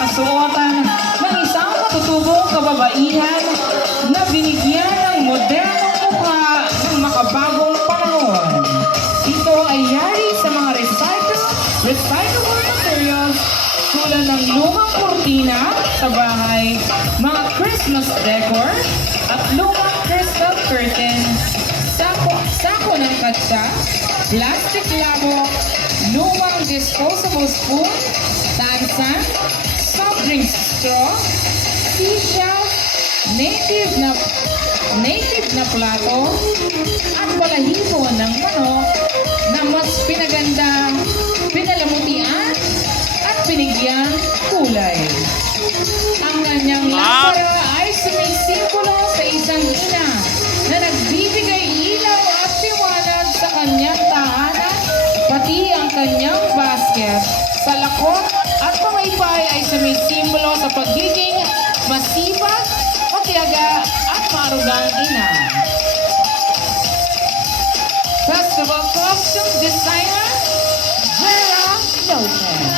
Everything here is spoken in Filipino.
Kasuotan ng isang matutubong kababaihan na binigyan ng modernong mukha ng makabagong panahon. Ito ay yari sa mga recyclable materials tulad ng lumang kurtina sa bahay, mga Christmas decor, at lumang crystal curtain, sako ng katsa, plastic labo, lumang disposable spoon, tansan, soft drink straw, seashell, native na plato, at balahibo ng manok na mas pinaganda, pinalamutian, at binigyang kulay. Ang kanyang lampara ay sumisimbolo sa isang ina na nagbibigay ilaw at liwanag sa kanyang tahanan, pati ang kanyang basket. Sa lakot at pamaypay ay sumisimbolo sa pagiging masipag, matiyaga at maarugang ina. Festival Costume Designer, Vera Lopez.